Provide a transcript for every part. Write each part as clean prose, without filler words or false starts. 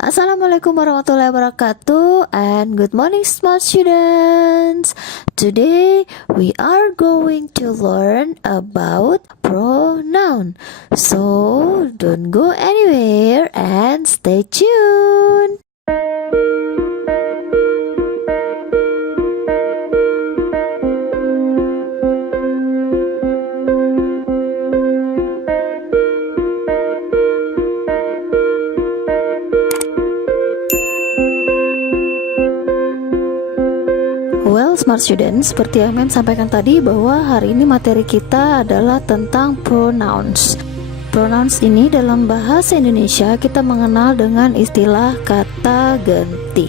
Assalamualaikum warahmatullahi wabarakatuh, and good morning smart students. Today we are going to learn about pronoun. So don't go anywhere and stay tuned. Well, smart students, seperti yang Mem sampaikan tadi bahwa hari ini materi kita adalah tentang pronouns. Pronouns ini dalam bahasa Indonesia kita mengenal dengan istilah kata ganti.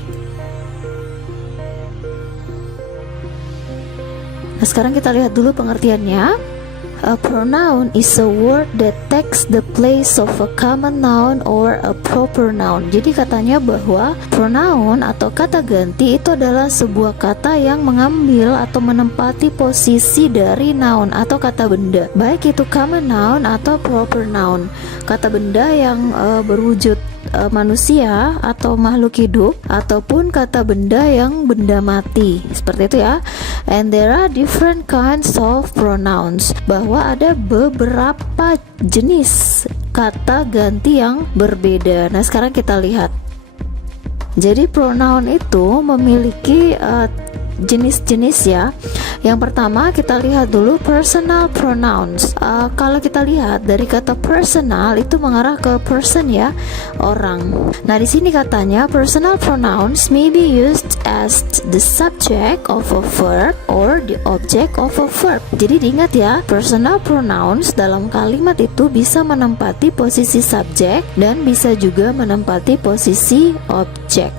Nah, sekarang kita lihat dulu pengertiannya. A pronoun is a word that takes the place of a common noun or a proper noun. Jadi katanya bahwa pronoun atau kata ganti itu adalah sebuah kata yang mengambil atau menempati posisi dari noun atau kata benda, baik itu common noun atau proper noun. Kata benda yang berwujud manusia atau makhluk hidup, ataupun kata benda yang benda mati, seperti itu ya. And there are different kinds of pronouns, bahwa ada beberapa jenis kata ganti yang berbeda. Nah, sekarang kita lihat. Jadi pronoun itu memiliki jenis-jenis ya. Yang pertama kita lihat dulu personal pronouns. Kalau kita lihat dari kata personal itu mengarah ke person ya, orang. Nah, di sini katanya personal pronouns may be used as the subject of a verb or the object of a verb. Jadi diingat ya, personal pronouns dalam kalimat itu bisa menempati posisi subjek dan bisa juga menempati posisi objek.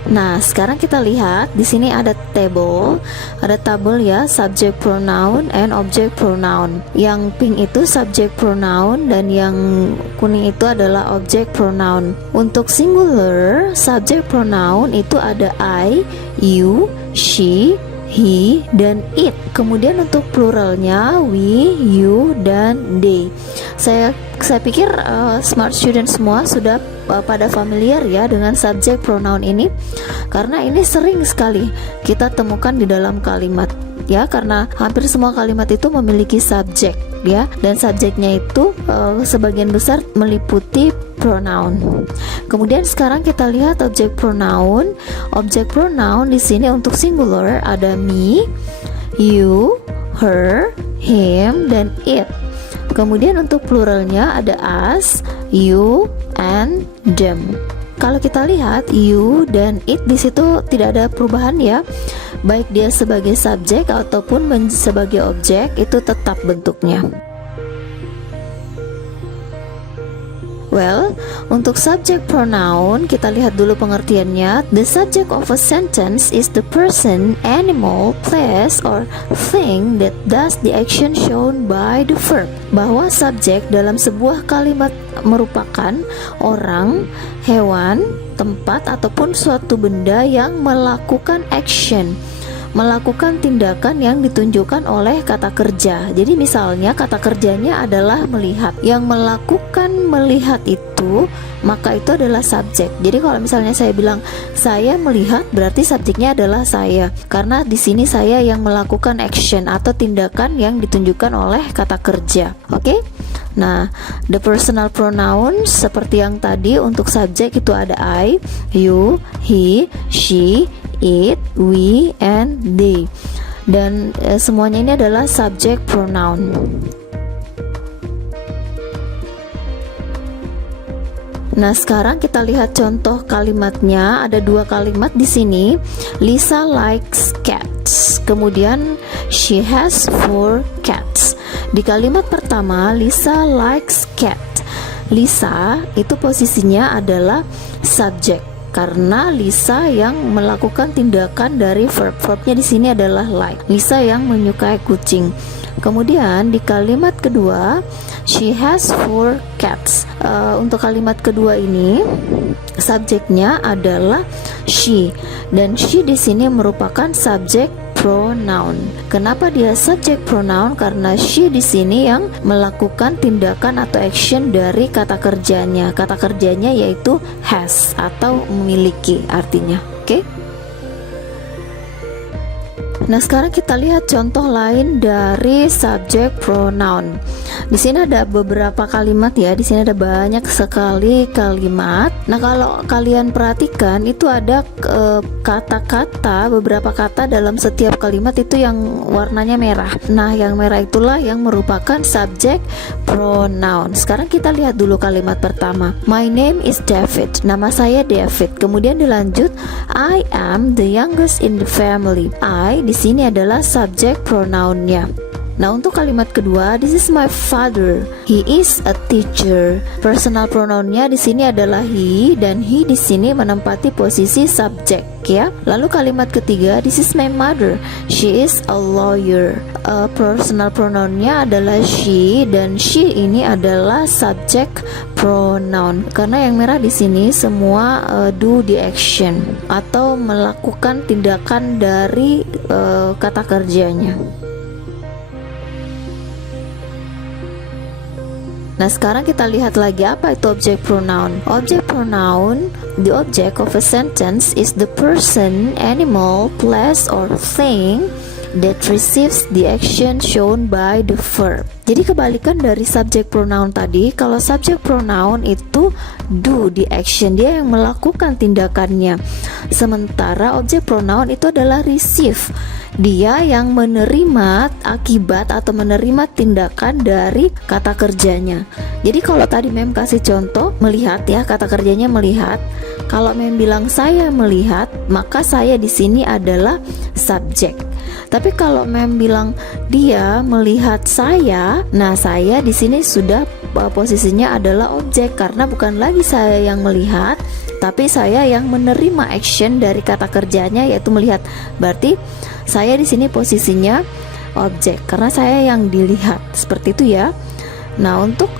Nah, sekarang kita lihat di sini ada tabel ya, subject pronoun and object pronoun. Yang pink itu subject pronoun dan yang kuning itu adalah object pronoun. Untuk singular subject pronoun itu ada I, you, she, he, dan it. Kemudian untuk pluralnya we, you, dan they. Saya pikir smart student semua sudah pada familiar ya dengan subject pronoun ini, karena ini sering sekali kita temukan di dalam kalimat ya, karena hampir semua kalimat itu memiliki subjek ya, dan subjeknya itu sebagian besar meliputi pronoun. Kemudian sekarang kita lihat objek pronoun. Objek pronoun di sini untuk singular ada me, you, her, him, dan it. Kemudian untuk pluralnya ada us, you, and them. Kalau kita lihat you dan it di situ tidak ada perubahan ya, baik dia sebagai subjek ataupun sebagai objek itu tetap bentuknya. Well, untuk subject pronoun kita lihat dulu pengertiannya. The subject of a sentence is the person, animal, place, or thing that does the action shown by the verb. Bahwa subjek dalam sebuah kalimat merupakan orang, hewan, tempat, ataupun suatu benda yang melakukan action, melakukan tindakan yang ditunjukkan oleh kata kerja. Jadi misalnya kata kerjanya adalah melihat. Yang melakukan melihat itu, maka itu adalah subjek. Jadi kalau misalnya saya bilang saya melihat, berarti subjeknya adalah saya, karena di sini saya yang melakukan action atau tindakan yang ditunjukkan oleh kata kerja. Oke? Nah, the personal pronouns seperti yang tadi untuk subjek itu ada I, you, he, she, it, we, and they. Dan semuanya ini adalah subject pronoun. Nah, sekarang kita lihat contoh kalimatnya. Ada dua kalimat di sini. Lisa likes cats. Kemudian she has 4 cats. Di kalimat pertama, Lisa likes cat. Lisa itu posisinya adalah subjek, karena Lisa yang melakukan tindakan dari verb. Verbnya di sini adalah like. Lisa yang menyukai kucing. Kemudian di kalimat kedua, she has 4 cats. Untuk kalimat kedua ini subjeknya adalah she, dan she di sini merupakan subjek pronoun. Kenapa dia subject pronoun? Karena she di sini yang melakukan tindakan atau action dari kata kerjanya. Kata kerjanya yaitu has atau memiliki artinya. Oke? Nah, sekarang kita lihat contoh lain dari subject pronoun. Di sini ada beberapa kalimat ya. Di sini ada banyak sekali kalimat. Nah, kalau kalian perhatikan itu ada kata-kata, beberapa kata dalam setiap kalimat itu yang warnanya merah. Nah, yang merah itulah yang merupakan subject pronoun. Sekarang kita lihat dulu kalimat pertama. My name is David. Nama saya David. Kemudian dilanjut, I am the youngest in the family. I di sini adalah subject pronounnya. Nah, untuk kalimat kedua, this is my father. He is a teacher. Personal pronounnya di sini adalah he, dan he di sini menempati posisi subjek ya. Lalu kalimat ketiga, this is my mother. She is a lawyer. Personal pronounnya adalah she, dan she ini adalah subject pronoun. Karena yang merah di sini semua do the action atau melakukan tindakan dari kata kerjanya. Nah, sekarang kita lihat lagi apa itu object pronoun. Object pronoun, the object of a sentence is the person, animal, place, or thing that receives the action shown by the verb. Jadi kebalikan dari subject pronoun tadi, kalau subject pronoun itu do the action, dia yang melakukan tindakannya. Sementara object pronoun itu adalah receive, dia yang menerima akibat atau menerima tindakan dari kata kerjanya. Jadi kalau tadi Mem kasih contoh melihat ya, kata kerjanya melihat. Kalau Mem bilang saya melihat, maka saya di sini adalah subjek. Tapi kalau Mem bilang dia melihat saya, nah saya di sini sudah posisinya adalah objek, karena bukan lagi saya yang melihat, tapi saya yang menerima action dari kata kerjanya yaitu melihat. Berarti saya di sini posisinya objek karena saya yang dilihat. Seperti itu ya. Nah, untuk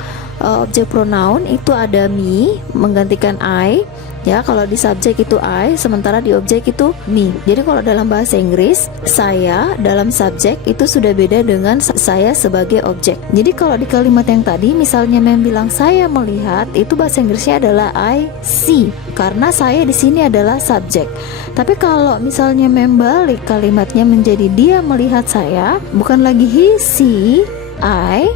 objek pronoun itu ada me menggantikan I. Ya, kalau di subjek itu I, sementara di objek itu me. Jadi kalau dalam bahasa Inggris, saya dalam subjek itu sudah beda dengan saya sebagai objek. Jadi kalau di kalimat yang tadi, misalnya Mem bilang saya melihat, itu bahasa Inggrisnya adalah I see, karena saya di sini adalah subjek. Tapi kalau misalnya Mem balik kalimatnya menjadi dia melihat saya, bukan lagi he see I,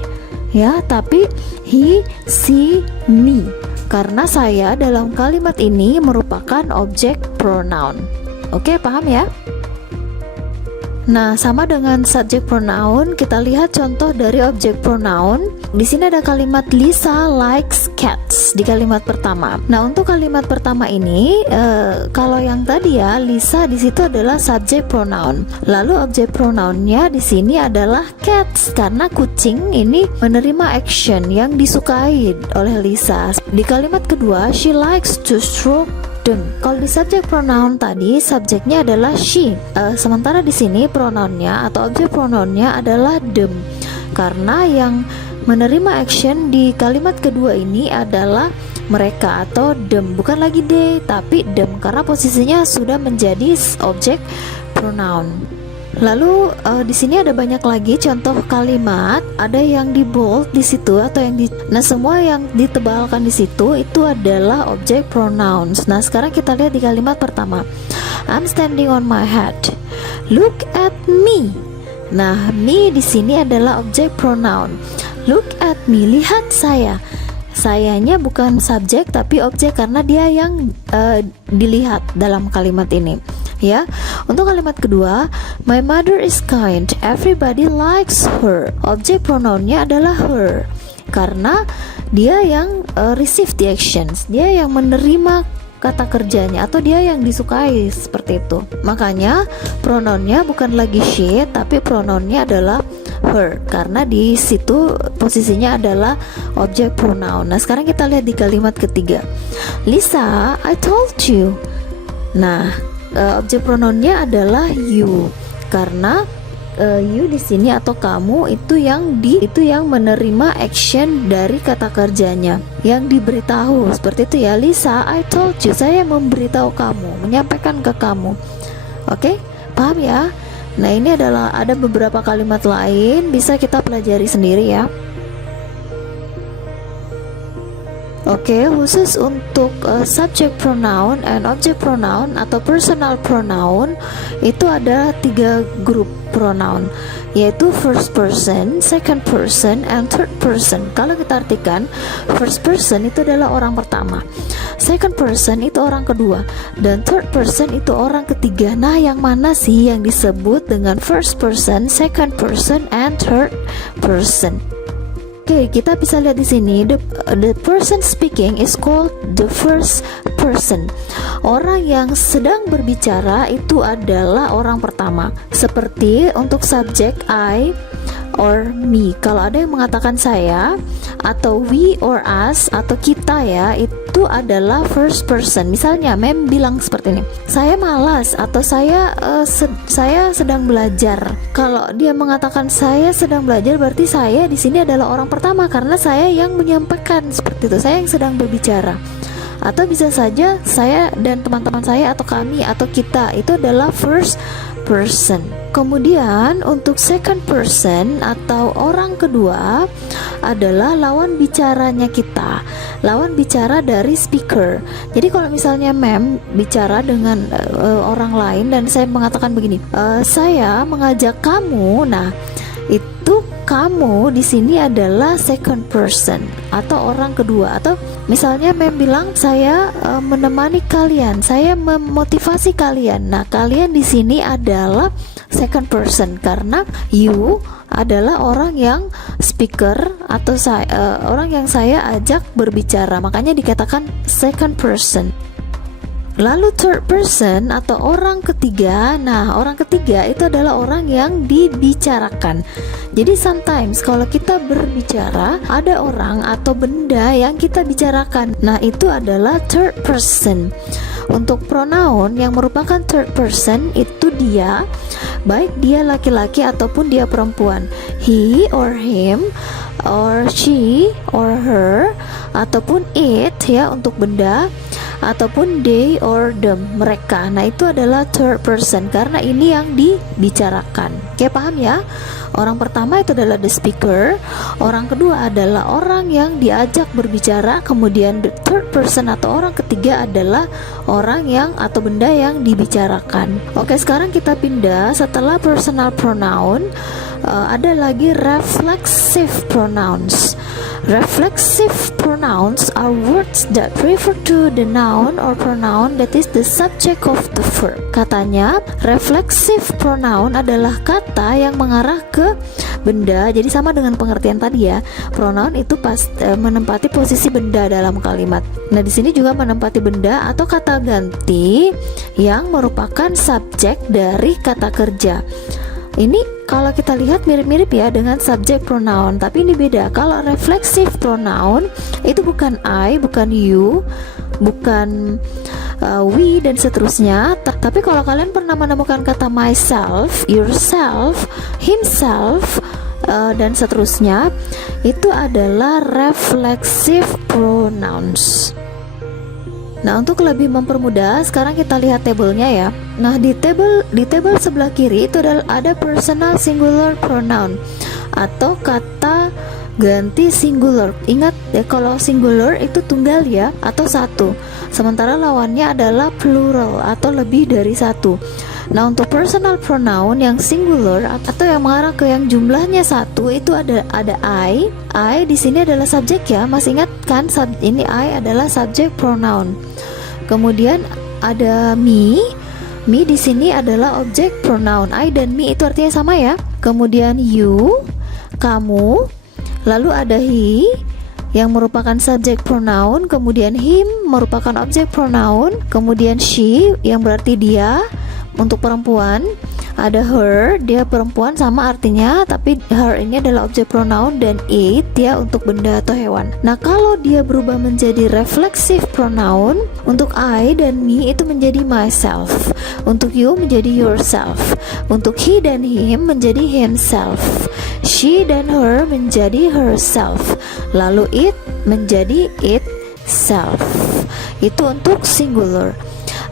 ya, tapi he see me. Karena saya dalam kalimat ini merupakan objek pronoun. Oke, paham ya? Nah, sama dengan subject pronoun, kita lihat contoh dari objek pronoun. Di sini ada kalimat Lisa likes cats di kalimat pertama. Nah, untuk kalimat pertama ini, kalau yang tadi ya, Lisa di situ adalah subject pronoun. Lalu objek pronounnya di sini adalah cats karena kucing ini menerima action yang disukai oleh Lisa. Di kalimat kedua, she likes to stroke them. Kalau di subject pronoun tadi, subjeknya adalah she. Sementara di sini pronounnya atau objek pronounnya adalah them. Karena yang menerima action di kalimat kedua ini adalah mereka atau them, bukan lagi they tapi them karena posisinya sudah menjadi objek pronoun. Lalu di sini ada banyak lagi contoh kalimat, ada yang di bold di situ atau yang di, nah semua yang ditebalkan di situ itu adalah objek pronouns. Nah, sekarang kita lihat di kalimat pertama. I'm standing on my head. Look at me. Nah, me di sini adalah objek pronoun. Look at me, lihat saya. Sayanya bukan subjek tapi objek karena dia yang dilihat dalam kalimat ini. Ya, untuk kalimat kedua, my mother is kind, everybody likes her. Objek pronounnya adalah her karena dia yang receive the actions, dia yang menerima kata kerjanya atau dia yang disukai, seperti itu. Makanya pronounnya bukan lagi she tapi pronounnya adalah her karena di situ posisinya adalah objek pronoun. Nah, sekarang kita lihat di kalimat ketiga. Lisa, I told you. Nah, objek pronounnya adalah you karena you di sini atau kamu itu yang menerima action dari kata kerjanya yang diberitahu, seperti itu ya. Lisa, I told you, saya memberitahu kamu, menyampaikan ke kamu. Oke, paham ya? Nah, ini adalah ada beberapa kalimat lain, bisa kita pelajari sendiri ya. Oke, khusus untuk subject pronoun and object pronoun atau personal pronoun itu ada 3 grup pronoun, yaitu first person, second person, and third person. Kalau kita artikan, first person itu adalah orang pertama, second person itu orang kedua, dan third person itu orang ketiga. Nah, yang mana sih yang disebut dengan first person, second person, and third person? Oke, kita bisa lihat di sini the person speaking is called the first person. Orang yang sedang berbicara itu adalah orang pertama. Seperti untuk subjek I or me. Kalau ada yang mengatakan saya atau we or us atau kita ya, itu adalah first person. Misalnya Mem bilang seperti ini, saya malas atau saya sedang belajar. Kalau dia mengatakan saya sedang belajar, berarti saya di sini adalah orang pertama karena saya yang menyampaikan seperti itu, saya yang sedang berbicara. Atau bisa saja saya dan teman-teman saya atau kami atau kita itu adalah first person. Kemudian untuk second person atau orang kedua adalah lawan bicaranya kita, lawan bicara dari speaker. Jadi kalau misalnya Mem bicara dengan orang lain dan saya mengatakan begini, saya mengajak kamu. Nah, itu kamu di sini adalah second person atau orang kedua. Atau misalnya Mem bilang saya menemani kalian, saya memotivasi kalian. Nah, kalian di sini adalah second person karena you adalah orang yang speaker atau orang yang saya ajak berbicara, makanya dikatakan second person. Lalu third person atau orang ketiga. Nah, orang ketiga itu adalah orang yang dibicarakan. Jadi sometimes kalau kita berbicara, ada orang atau benda yang kita bicarakan. Nah, itu adalah third person. Untuk pronoun yang merupakan third person itu dia, baik dia laki-laki ataupun dia perempuan, he or him, or she or her, ataupun it ya untuk benda, ataupun they or them, mereka. Nah, itu adalah third person karena ini yang dibicarakan. Oke, paham ya? Orang pertama itu adalah the speaker, orang kedua adalah orang yang diajak berbicara, kemudian the third person atau orang ketiga adalah orang yang atau benda yang dibicarakan. Oke, sekarang kita pindah. Setelah personal pronoun, ada lagi reflexive pronouns. Reflexive pronouns are words that refer to the noun or pronoun that is the subject of the verb. Katanya, reflexive pronoun adalah kata yang mengarah ke benda. Jadi sama dengan pengertian tadi ya. Pronoun itu menempati posisi benda dalam kalimat. Nah, di sini juga menempati benda atau kata ganti yang merupakan subjek dari kata kerja. Ini kalau kita lihat mirip-mirip ya dengan subject pronoun, tapi ini beda. Kalau reflexive pronoun itu bukan I, bukan you, bukan we dan seterusnya. Tapi kalau kalian pernah menemukan kata myself, yourself, himself, dan seterusnya, itu adalah reflexive pronouns. Nah, untuk lebih mempermudah, sekarang kita lihat tabelnya ya. Nah, di tabel sebelah kiri itu ada personal singular pronoun atau kata ganti singular. Ingat ya, kalau singular itu tunggal ya atau satu, sementara lawannya adalah plural atau lebih dari satu. Nah, untuk personal pronoun yang singular atau yang mengarah ke yang jumlahnya satu itu ada I. I di sini adalah subjek ya. Masih ingat kan ini I adalah subjek pronoun. Kemudian ada me. Me di sini adalah objek pronoun. I dan me itu artinya sama ya. Kemudian you, kamu. Lalu ada he yang merupakan subjek pronoun. Kemudian him merupakan objek pronoun. Kemudian she yang berarti dia. Untuk perempuan ada her, dia perempuan sama artinya, tapi her ini adalah objek pronoun, dan it dia untuk benda atau hewan. Nah, kalau dia berubah menjadi reflexive pronoun, untuk I dan me itu menjadi myself, untuk you menjadi yourself, untuk he dan him menjadi himself, she dan her menjadi herself, lalu it menjadi itself. itu untuk singular.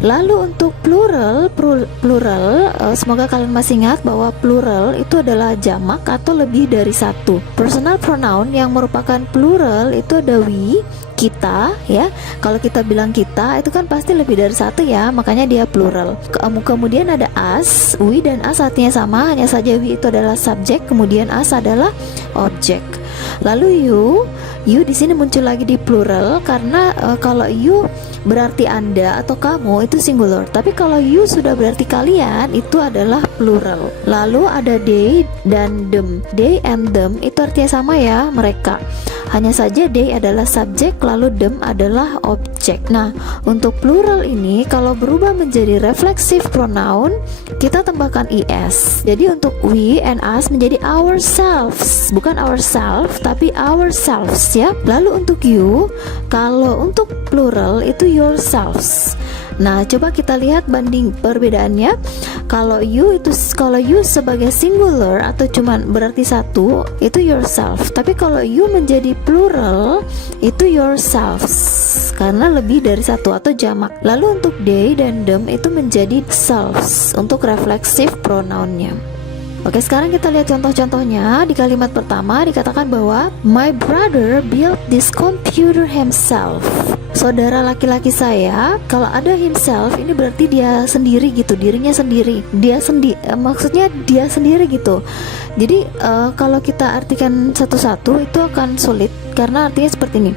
Lalu untuk plural, semoga kalian masih ingat bahwa plural itu adalah jamak atau lebih dari satu. Personal pronoun yang merupakan plural itu ada we, kita, ya. Kalau kita bilang kita itu kan pasti lebih dari satu ya, makanya dia plural. Kemudian ada us, we dan us artinya sama, hanya saja we itu adalah subjek, kemudian us adalah objek. Lalu you di sini muncul lagi di plural karena kalau you berarti Anda atau kamu itu singular, tapi kalau you sudah berarti kalian itu adalah plural. Lalu ada they dan them. They and them itu artinya sama ya, mereka. Hanya saja they adalah subjek, lalu them adalah objek. Nah, untuk plural ini kalau berubah menjadi reflexive pronoun, kita tambahkan es. Jadi untuk we and us menjadi ourselves, bukan ourselves tapi ourselves ya. Lalu untuk you, kalau untuk plural itu yourselves. Nah, coba kita lihat banding perbedaannya. Kalau you sebagai singular atau cuman berarti satu, itu yourself. Tapi kalau you menjadi plural, itu yourselves karena lebih dari satu atau jamak. Lalu untuk they dan them itu menjadi selves untuk reflexive pronounnya. Oke, sekarang kita lihat contoh-contohnya. Di kalimat pertama dikatakan bahwa my brother built this computer himself. Saudara laki-laki saya, kalau ada himself ini berarti dia sendiri gitu, dirinya sendiri. Maksudnya dia sendiri gitu. Jadi kalau kita artikan satu-satu itu akan sulit karena artinya seperti ini.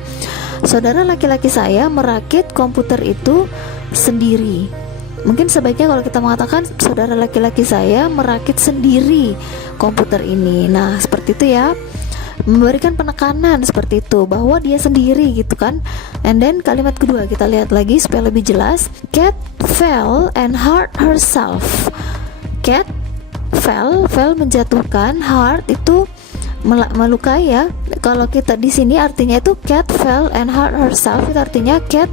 Saudara laki-laki saya merakit komputer itu sendiri. Mungkin sebaiknya kalau kita mengatakan saudara laki-laki saya merakit sendiri komputer ini. Nah, seperti itu ya. Memberikan penekanan seperti itu bahwa dia sendiri gitu kan. And then kalimat kedua kita lihat lagi supaya lebih jelas. Cat fell and hurt herself. Cat fell menjatuhkan, hurt itu melukai ya. Kalau kita di sini artinya itu cat fell and hurt herself, itu artinya cat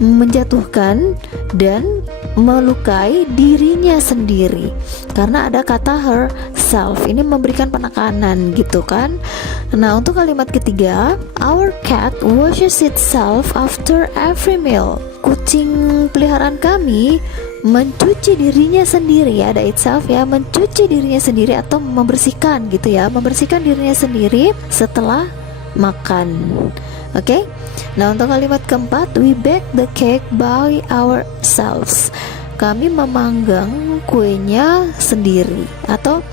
menjatuhkan dan melukai dirinya sendiri karena ada kata herself. Ini memberikan penekanan gitu kan. Nah, untuk kalimat ketiga, our cat washes itself after every meal. Kucing peliharaan kami mencuci dirinya sendiri ya, ada itself ya, mencuci dirinya sendiri atau membersihkan gitu ya, membersihkan dirinya sendiri setelah makan. Oke. Nah, untuk kalimat keempat, we bake the cake by ourselves. Kami memanggang kuenya sendiri, atau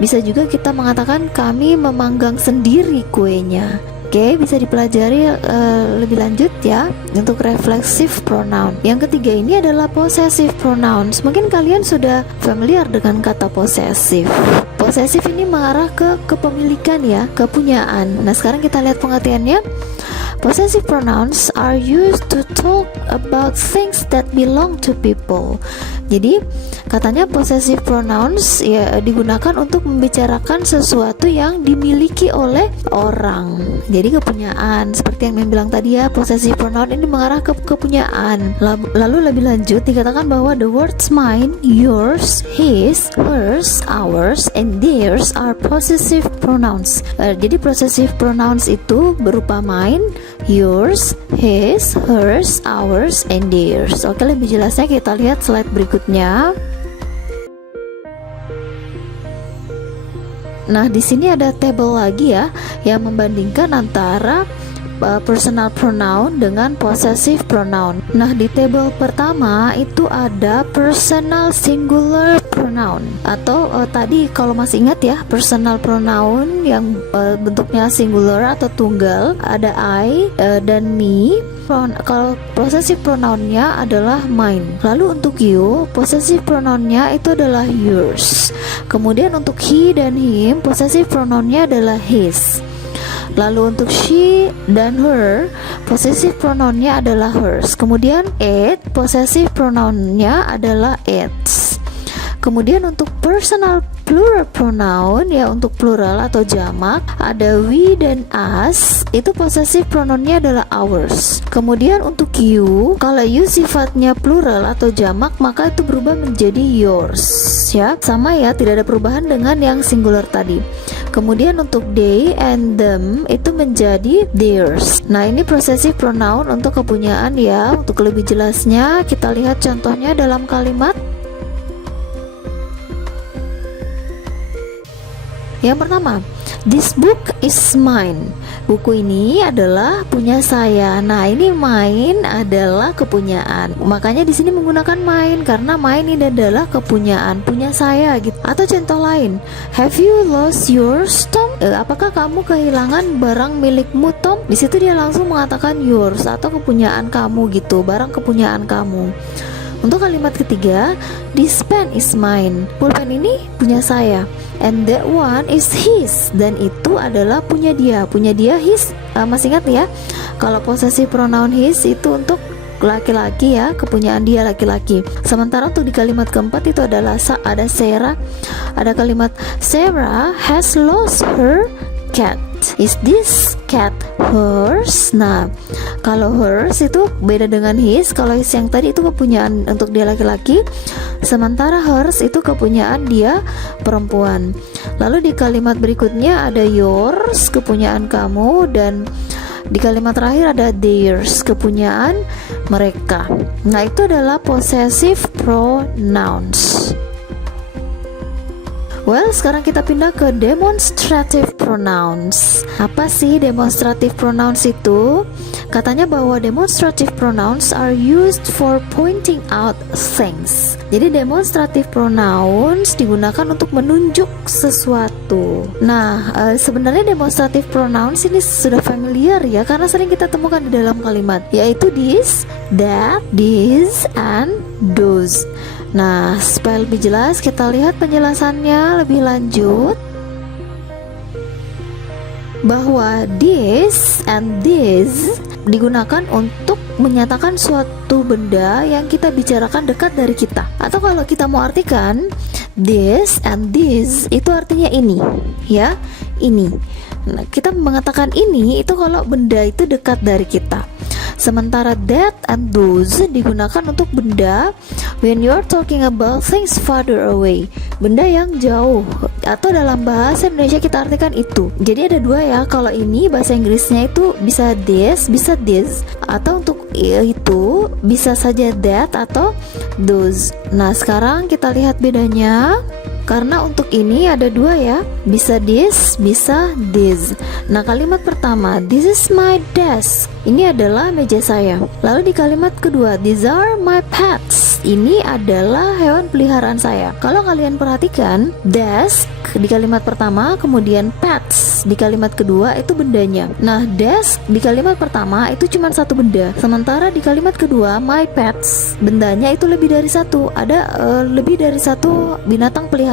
bisa juga kita mengatakan kami memanggang sendiri kuenya. Oke, bisa dipelajari lebih lanjut ya untuk reflexive pronoun. Yang ketiga ini adalah possessive pronouns. Mungkin kalian sudah familiar dengan kata possessive. Possessive ini mengarah ke kepemilikan ya, kepunyaan. Nah, sekarang kita lihat pengertiannya. Possessive pronouns are used to talk about things that belong to people. Jadi katanya possessive pronouns ya digunakan untuk membicarakan sesuatu yang dimiliki oleh orang. Jadi kepunyaan, seperti yang bilang tadi ya, possessive pronoun ini mengarah ke kepunyaan. Lalu lebih lanjut dikatakan bahwa the words mine, yours, his, hers, ours, and theirs are possessive pronouns. Jadi possessive pronouns itu berupa mine, yours, his, hers, ours, and theirs. Oke, lebih jelasnya kita lihat slide berikutnya. Nah, di sini ada table lagi ya yang membandingkan antara personal pronoun dengan possessive pronoun. Nah, di table pertama itu ada personal singular pronoun, atau tadi kalau masih ingat ya, personal pronoun yang bentuknya singular atau tunggal, ada I dan me. Kalau possessive pronounnya adalah mine. Lalu untuk you, possessive pronounnya itu adalah yours. Kemudian untuk he dan him, possessive pronounnya adalah his. Lalu untuk she dan her, possessive pronounnya adalah hers. Kemudian it, possessive pronounnya adalah its. Kemudian untuk personal plural pronoun ya, untuk plural atau jamak ada we dan us, itu possessive pronounnya adalah ours. Kemudian untuk you, kalau you sifatnya plural atau jamak maka itu berubah menjadi yours ya, sama ya, tidak ada perubahan dengan yang singular tadi. Kemudian untuk they and them itu menjadi theirs. Nah, ini possessive pronoun untuk kepunyaan ya. Untuk lebih jelasnya kita lihat contohnya dalam kalimat. Yang pertama, this book is mine. Buku ini adalah punya saya. Nah, ini mine adalah kepunyaan. Makanya di sini menggunakan mine karena mine ini adalah kepunyaan, punya saya gitu. Atau contoh lain, have you lost yours, Tom? Apakah kamu kehilangan barang milikmu, Tom? Di situ dia langsung mengatakan yours atau kepunyaan kamu gitu, barang kepunyaan kamu. Untuk kalimat ketiga, this pen is mine. Pulpen ini punya saya. And that one is his. Dan itu adalah punya dia. Punya dia his. Masih ingat ya? Kalau possessive pronoun his itu untuk laki-laki ya, kepunyaan dia laki-laki. Sementara untuk di kalimat keempat itu adalah ada Sarah. Ada kalimat Sarah has lost her cat. Is this cat hers? Nah, kalau hers itu beda dengan his. Kalau his yang tadi itu kepunyaan untuk dia laki-laki, sementara hers itu kepunyaan dia perempuan. Lalu di kalimat berikutnya ada yours, kepunyaan kamu, dan di kalimat terakhir ada theirs, kepunyaan mereka. Nah, itu adalah possessive pronouns. Well, sekarang kita pindah ke demonstrative pronouns. Apa sih demonstrative pronouns itu? Katanya bahwa demonstrative pronouns are used for pointing out things. Jadi demonstrative pronouns digunakan untuk menunjuk sesuatu. Nah, sebenarnya demonstrative pronouns ini sudah familiar ya, karena sering kita temukan di dalam kalimat, yaitu this, that, these, and those. Nah, supaya lebih jelas kita lihat penjelasannya lebih lanjut, bahwa this and this digunakan untuk menyatakan suatu benda yang kita bicarakan dekat dari kita. Atau kalau kita mau artikan, this and this itu artinya ini ya, ini. Nah, kita mengatakan ini itu kalau benda itu dekat dari kita. Sementara that and those digunakan untuk benda when you're talking about things farther away, benda yang jauh, atau dalam bahasa Indonesia kita artikan itu. Jadi ada dua ya, kalau ini bahasa Inggrisnya itu bisa this, bisa this, atau untuk itu bisa saja that atau those. Nah, sekarang kita lihat bedanya. Karena untuk ini ada dua ya, bisa this, bisa this. Nah, kalimat pertama, this is my desk, ini adalah meja saya. Lalu di kalimat kedua, these are my pets, ini adalah hewan peliharaan saya. Kalau kalian perhatikan, desk di kalimat pertama, kemudian pets di kalimat kedua itu bendanya. Nah, desk di kalimat pertama itu cuma satu benda, sementara di kalimat kedua, my pets, bendanya itu lebih dari satu, ada lebih dari satu binatang peliharaan.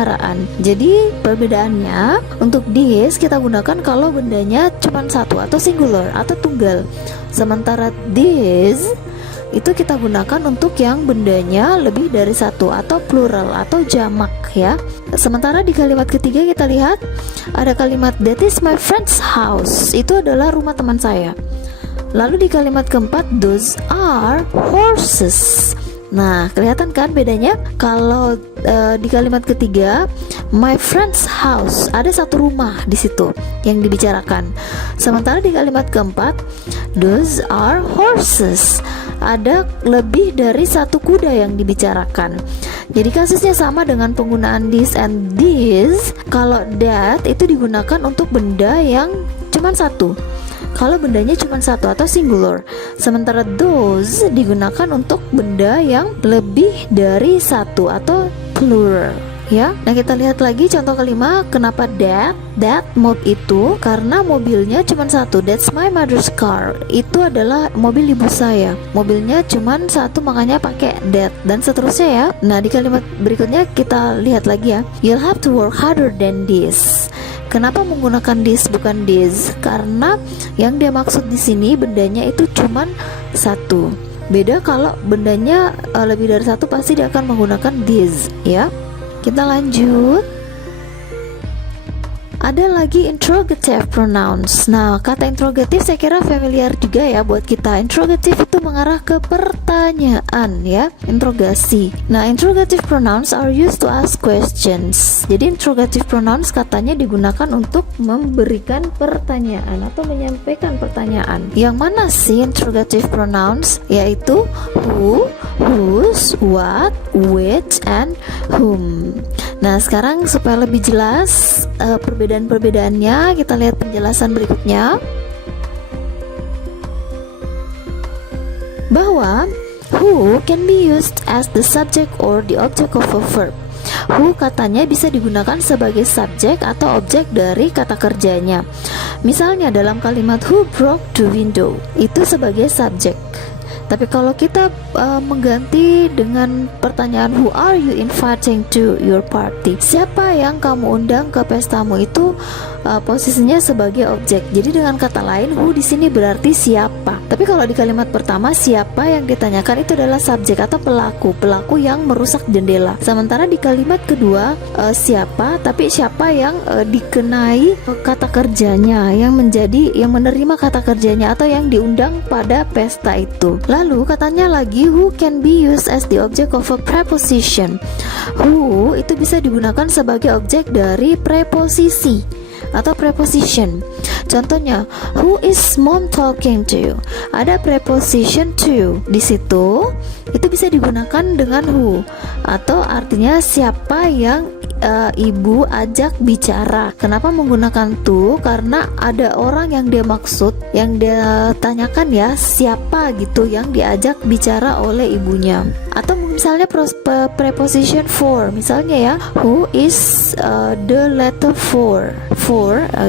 Jadi perbedaannya, untuk this kita gunakan kalau bendanya cuma satu atau singular atau tunggal, sementara this itu kita gunakan untuk yang bendanya lebih dari satu atau plural atau jamak ya. Sementara di kalimat ketiga kita lihat ada kalimat that is my friend's house, itu adalah rumah teman saya. Lalu di kalimat keempat, those are horses. Nah, kelihatan kan bedanya? Kalau di kalimat ketiga, my friend's house, ada satu rumah di situ yang dibicarakan. Sementara di kalimat keempat, those are horses, ada lebih dari satu kuda yang dibicarakan. Jadi kasusnya sama dengan penggunaan this and this. Kalau that itu digunakan untuk benda yang cuma satu, kalau bendanya cuma satu atau singular. Sementara those digunakan untuk benda yang lebih dari satu atau plural ya. Nah, kita lihat lagi contoh kelima. Kenapa that mob itu? Karena mobilnya cuma satu, that's my mother's car, itu adalah mobil ibu saya, mobilnya cuma satu makanya pakai that, dan seterusnya ya. Nah, di kalimat berikutnya kita lihat lagi ya, you'll have to work harder than this. Kenapa menggunakan this bukan this? Karena yang dia maksud di sini bendanya itu cuman satu. Beda kalau bendanya lebih dari satu, pasti dia akan menggunakan this ya. Kita lanjut. Ada lagi interrogative pronouns. Nah, kata interrogative saya kira familiar juga ya buat kita. Interrogative itu mengarah ke pertanyaan ya, interogasi. Nah, interrogative pronouns are used to ask questions. Jadi interrogative pronouns katanya digunakan untuk memberikan pertanyaan atau menyampaikan pertanyaan. Yang mana sih interrogative pronouns? Yaitu who, whose, what, which, and whom. Nah, sekarang supaya lebih jelas perbedaan-perbedaannya, kita lihat penjelasan berikutnya. Bahwa who can be used as the subject or the object of a verb. Who katanya bisa digunakan sebagai subjek atau objek dari kata kerjanya. Misalnya dalam kalimat who broke the window, itu sebagai subjek. Tapi kalau kita mengganti dengan pertanyaan who are you inviting to your party, siapa yang kamu undang ke pestamu, itu posisinya sebagai objek. Jadi dengan kata lain who di sini berarti siapa. Tapi kalau di kalimat pertama siapa yang ditanyakan itu adalah subjek atau pelaku yang merusak jendela. Sementara di kalimat kedua siapa, tapi siapa yang dikenai kata kerjanya, yang menerima kata kerjanya atau yang diundang pada pesta itu. Lalu katanya lagi who can be used as the object of a preposition. Who itu bisa digunakan sebagai objek dari preposisi atau preposition. Contohnya, who is mom talking to? Ada preposition to di situ, itu bisa digunakan dengan who atau artinya siapa yang ibu ajak bicara. Kenapa menggunakan to? Karena ada orang yang dia maksud, yang dia tanyakan ya, siapa gitu yang diajak bicara oleh ibunya. Atau misalnya preposition for, misalnya ya, who is the letter for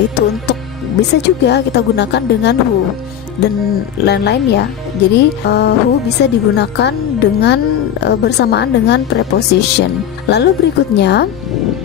itu untuk, bisa juga kita gunakan dengan who dan lain-lain ya. Jadi who bisa digunakan dengan bersamaan dengan preposition. Lalu berikutnya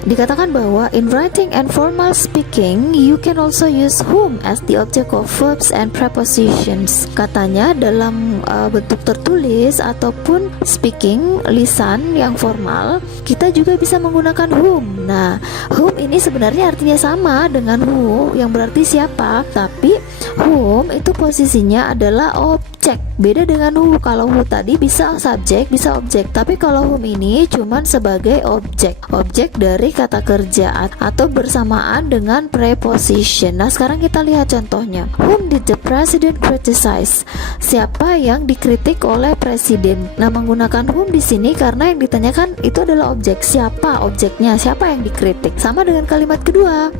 dikatakan bahwa in writing and formal speaking you can also use whom as the object of verbs and prepositions. Katanya dalam bentuk tertulis ataupun speaking, lisan yang formal, kita juga bisa menggunakan whom. Nah, whom ini sebenarnya artinya sama dengan who yang berarti siapa, tapi whom itu posisinya adalah objek. Beda dengan who. Kalau who tadi bisa subjek, bisa objek, tapi kalau whom ini cuman sebagai objek dari kata kerja atau bersamaan dengan preposition. Nah, sekarang kita lihat contohnya. Whom did the president criticize? Siapa yang dikritik oleh presiden? Nah, menggunakan whom di sini karena yang ditanyakan itu adalah objek. Siapa objeknya? Siapa yang dikritik? Sama dengan kalimat kedua.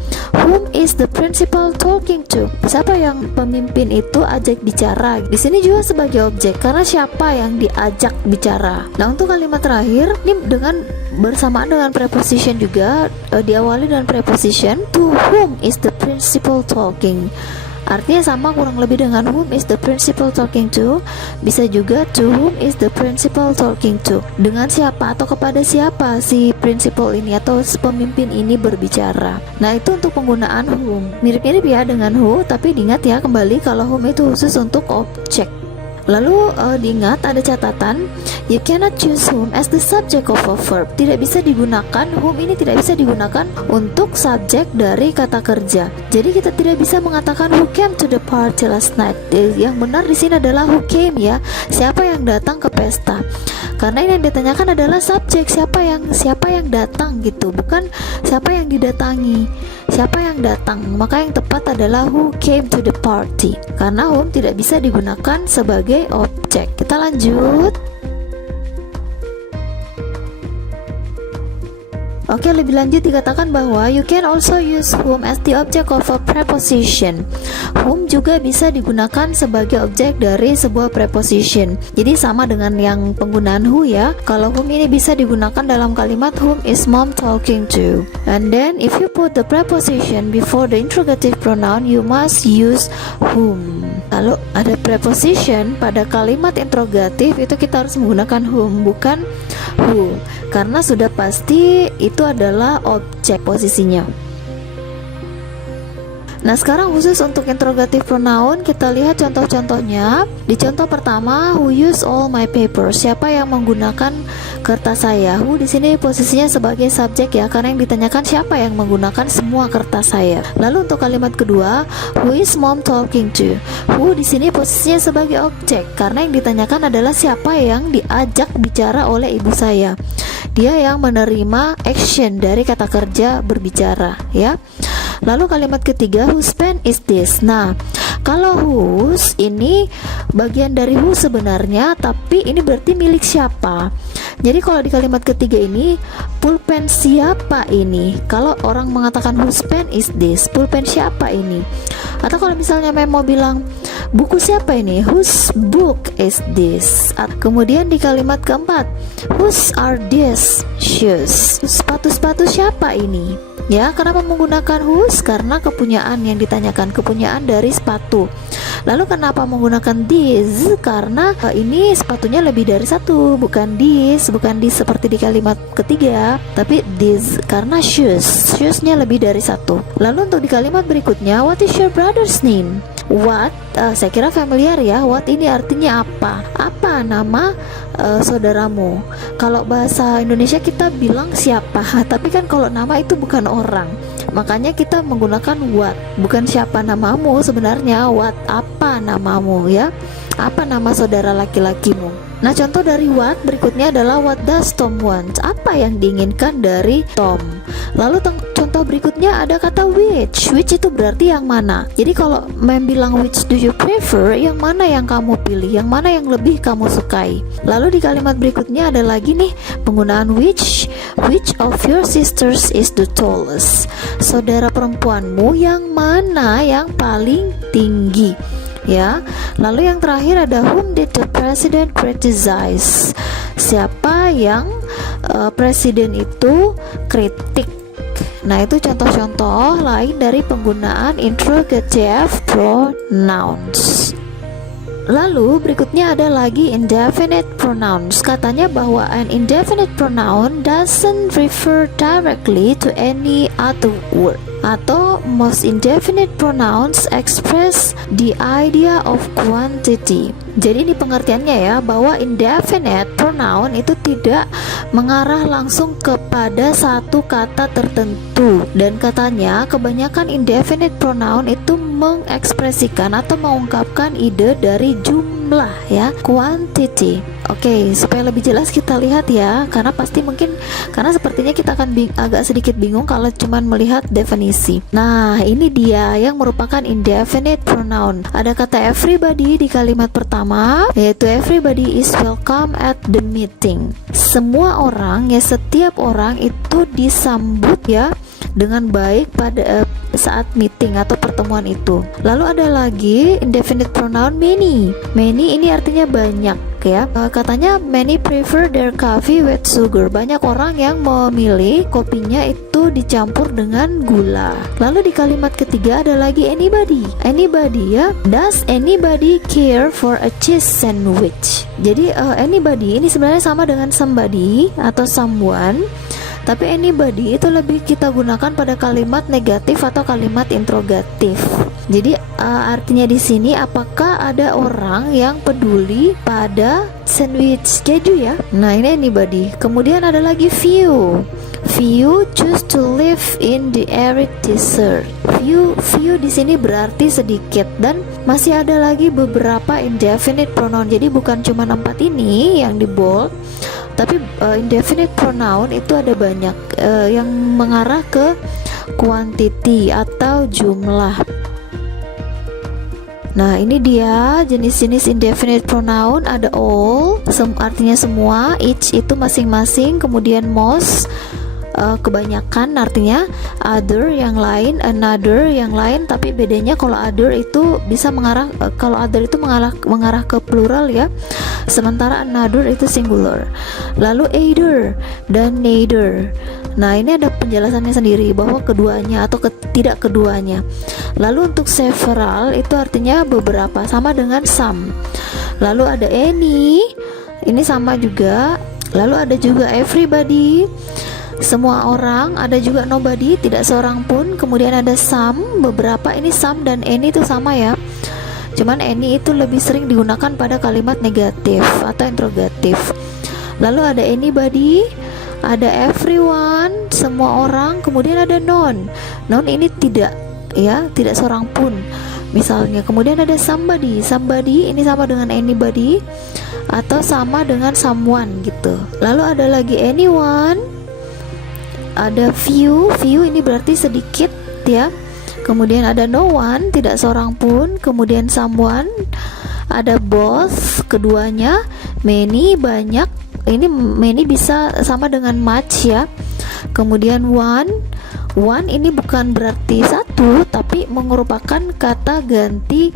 Whom is the principal talking to? Siapa yang pemimpin itu ajak bicara? Di sini juga sebagai objek karena siapa yang diajak bicara. Nah, untuk kalimat terakhir ini dengan bersamaan dengan preposition juga, diawali dengan preposition. To whom is the principal talking? Artinya sama kurang lebih dengan whom is the principal talking to. Bisa juga to whom is the principal talking to. Dengan siapa atau kepada siapa si principal ini atau pemimpin ini berbicara. Nah, itu untuk penggunaan whom. Mirip-mirip ya dengan who, tapi diingat ya kembali kalau whom itu khusus untuk objek. Lalu diingat ada catatan, you cannot choose whom as the subject of a verb. Tidak bisa digunakan, whom ini tidak bisa digunakan untuk subjek dari kata kerja. Jadi kita tidak bisa mengatakan who came to the party last night. Yang benar di sini adalah who came ya, siapa yang datang ke pesta. Karena ini yang ditanyakan adalah subjek, siapa yang datang gitu, bukan siapa yang didatangi. Siapa yang datang, maka yang tepat adalah who came to the party. Karena whom tidak bisa digunakan sebagai objek. Kita lanjut. Oke, lebih lanjut dikatakan bahwa you can also use whom as the object of a preposition. Whom juga bisa digunakan sebagai objek dari sebuah preposition. Jadi sama dengan yang penggunaan who ya. Kalau whom ini bisa digunakan dalam kalimat whom is mom talking to. And then if you put the preposition before the interrogative pronoun, you must use whom. Lalu ada preposition pada kalimat interrogatif, itu kita harus menggunakan whom, bukan who, karena sudah pasti itu adalah objek posisinya. Nah, sekarang khusus untuk interrogative pronoun kita lihat contoh-contohnya. Di contoh pertama, who use all my papers? Siapa yang menggunakan kertas saya? Who di sini posisinya sebagai subjek ya, karena yang ditanyakan siapa yang menggunakan semua kertas saya. Lalu untuk kalimat kedua, who is mom talking to? Who di sini posisinya sebagai objek, karena yang ditanyakan adalah siapa yang diajak bicara oleh ibu saya. Dia yang menerima action dari kata kerja berbicara ya. Lalu kalimat ketiga, whose pen is this? Nah, kalau whose ini bagian dari who sebenarnya, tapi ini berarti milik siapa. Jadi kalau di kalimat ketiga ini, pulpen siapa ini? Kalau orang mengatakan whose pen is this, pulpen siapa ini? Atau kalau misalnya Memo bilang buku siapa ini? Whose book is this? Kemudian di kalimat keempat, whose are these shoes? Sepatu-sepatu siapa ini? Ya, kenapa menggunakan whose? Karena kepunyaan yang ditanyakan, kepunyaan dari sepatu. Lalu kenapa menggunakan this? Karena ini sepatunya lebih dari satu, bukan this seperti di kalimat ketiga, tapi this karena shoesnya lebih dari satu. Lalu untuk di kalimat berikutnya, what is your brother's name? What, saya kira familiar ya. What ini artinya apa? Apa nama saudaramu? Kalau bahasa Indonesia kita bilang siapa, tapi kan kalau nama itu bukan orang, makanya kita menggunakan what, bukan siapa namamu sebenarnya. What, apa namamu ya? Apa nama saudara laki-lakimu? Nah, contoh dari what berikutnya adalah what does Tom want? Apa yang diinginkan dari Tom? Lalu contoh berikutnya ada kata which. Which itu berarti yang mana. Jadi kalau Mem bilang which do you prefer, yang mana yang kamu pilih, yang mana yang lebih kamu sukai. Lalu di kalimat berikutnya ada lagi nih penggunaan which. Which of your sisters is the tallest? Saudara perempuanmu yang mana yang paling tinggi? Ya, lalu yang terakhir ada whom did the president criticize? Siapa yang presiden itu kritik? Nah, itu contoh-contoh lain dari penggunaan interrogative pronouns. Lalu berikutnya ada lagi indefinite pronouns. Katanya bahwa an indefinite pronoun doesn't refer directly to any other word, atau most indefinite pronouns express the idea of quantity. Jadi ini pengertiannya ya, bahwa indefinite pronoun itu tidak mengarah langsung kepada satu kata tertentu, dan katanya kebanyakan indefinite pronoun itu mengekspresikan atau mengungkapkan ide dari jumlah ya, quantity. Oke, supaya lebih jelas kita lihat ya, karena sepertinya kita akan agak sedikit bingung kalau cuman melihat definisi. Nah, ini dia yang merupakan indefinite pronoun. Ada kata everybody di kalimat pertama, yaitu everybody is welcome at the meeting. Semua orang ya, setiap orang itu disambut ya dengan baik pada saat meeting atau pertemuan itu. Lalu ada lagi indefinite pronoun many. Many ini artinya banyak ya. Katanya many prefer their coffee with sugar. Banyak orang yang memilih kopinya itu dicampur dengan gula. Lalu di kalimat ketiga ada lagi anybody. Anybody ya. Does anybody care for a cheese sandwich? Jadi anybody ini sebenarnya sama dengan somebody atau someone, tapi anybody itu lebih kita gunakan pada kalimat negatif atau kalimat interrogatif. Jadi artinya di sini apakah ada orang yang peduli pada sandwich keju ya? Nah, ini anybody. Kemudian ada lagi few. Few choose to live in the arid desert. Few di sini berarti sedikit, dan masih ada lagi beberapa indefinite pronoun. Jadi bukan cuma 4 ini yang di bold, tapi indefinite pronoun itu ada banyak yang mengarah ke quantity atau jumlah. Nah, ini dia jenis-jenis indefinite pronoun. Ada all, artinya semua, each itu masing-masing, kemudian most, kebanyakan artinya, other yang lain, another yang lain, tapi bedanya kalau other itu bisa mengarah mengarah ke plural ya, sementara another itu singular. Lalu either dan neither. Nah, ini ada penjelasannya sendiri bahwa keduanya atau tidak keduanya. Lalu untuk several itu artinya beberapa, sama dengan some. Lalu ada any, ini sama juga. Lalu ada juga everybody. semua orang, ada juga nobody, tidak seorang pun. Kemudian ada some, beberapa. Ini some dan any itu sama ya, cuman any itu lebih sering digunakan pada kalimat negatif atau interrogatif. Lalu ada anybody, ada everyone, semua orang. Kemudian ada none. None ini tidak ya, tidak seorang pun misalnya. Kemudian ada somebody. Somebody ini sama dengan anybody atau sama dengan someone gitu. Lalu ada lagi anyone, ada few. Few ini berarti sedikit ya. Kemudian ada no one, tidak seorang pun. Kemudian someone, ada both, keduanya. Many, banyak. Ini many bisa sama dengan much ya. Kemudian one ini bukan berarti satu, tapi merupakan kata ganti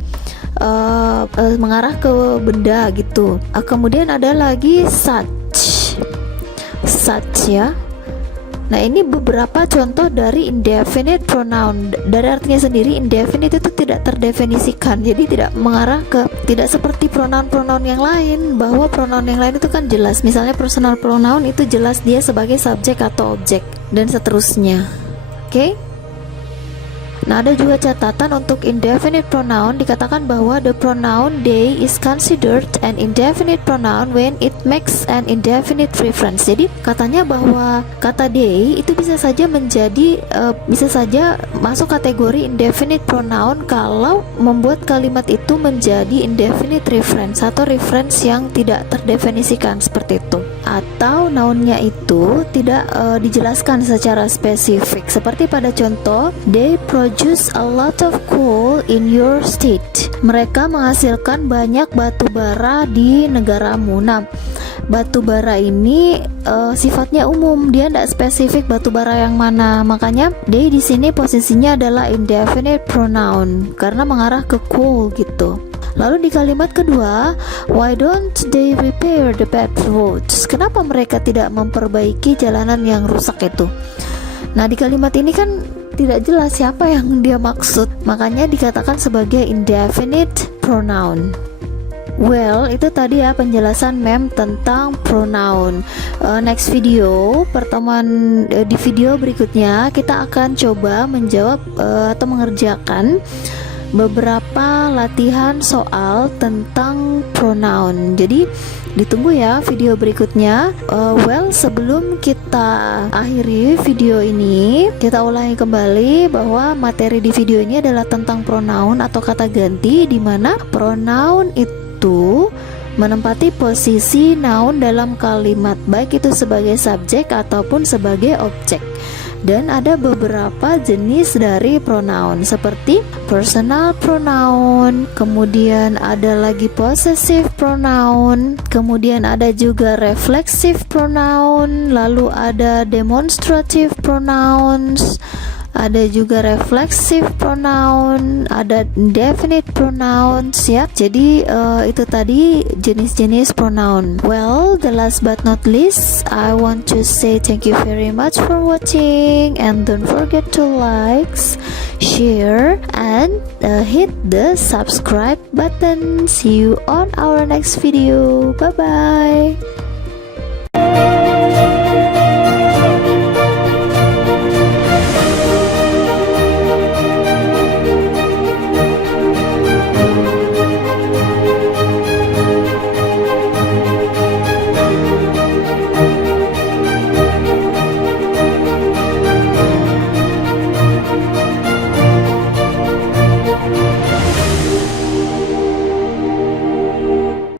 mengarah ke benda gitu. Kemudian ada lagi such ya. Nah, ini beberapa contoh dari indefinite pronoun. Dari artinya sendiri, indefinite itu tidak terdefinisikan, jadi tidak mengarah ke, tidak seperti pronoun-pronoun yang lain, bahwa pronoun yang lain itu kan jelas. Misalnya personal pronoun itu jelas dia sebagai subjek atau objek dan seterusnya. Oke? Nah, ada juga catatan untuk indefinite pronoun. Dikatakan bahwa the pronoun they is considered an indefinite pronoun when it makes an indefinite reference. Jadi katanya bahwa kata they itu bisa saja menjadi bisa saja masuk kategori indefinite pronoun kalau membuat kalimat itu menjadi indefinite reference atau reference yang tidak terdefinisikan seperti itu, atau nounnya itu tidak dijelaskan secara spesifik. Seperti pada contoh, they produce a lot of coal in your state. Mereka menghasilkan banyak batu bara di negaramu. Nah, batu bara ini sifatnya umum, dia tidak spesifik batu bara yang mana. Makanya they di sini posisinya adalah indefinite pronoun karena mengarah ke coal gitu. Lalu di kalimat kedua, why don't they repair the bad roads? Kenapa mereka tidak memperbaiki jalanan yang rusak itu? Nah, di kalimat ini kan tidak jelas siapa yang dia maksud, makanya dikatakan sebagai indefinite pronoun. Well, itu tadi ya penjelasan mem tentang pronoun. Next video, pertemuan di video berikutnya kita akan coba menjawab atau mengerjakan beberapa latihan soal tentang pronoun. Jadi ditunggu ya video berikutnya. Well, sebelum kita akhiri video ini, kita ulangi kembali bahwa materi di video ini adalah tentang pronoun atau kata ganti, di mana pronoun itu menempati posisi noun dalam kalimat, baik itu sebagai subjek ataupun sebagai objek. Dan ada beberapa jenis dari pronoun seperti personal pronoun, kemudian ada lagi possessive pronoun, kemudian ada juga reflexive pronoun, lalu ada demonstrative pronouns, ada juga reflexive pronoun, ada indefinite pronouns ya. Jadi itu tadi jenis-jenis pronoun. Well, the last but not least, I want to say thank you very much for watching, and don't forget to like, share, and hit the subscribe button. See you on our next video. Bye bye.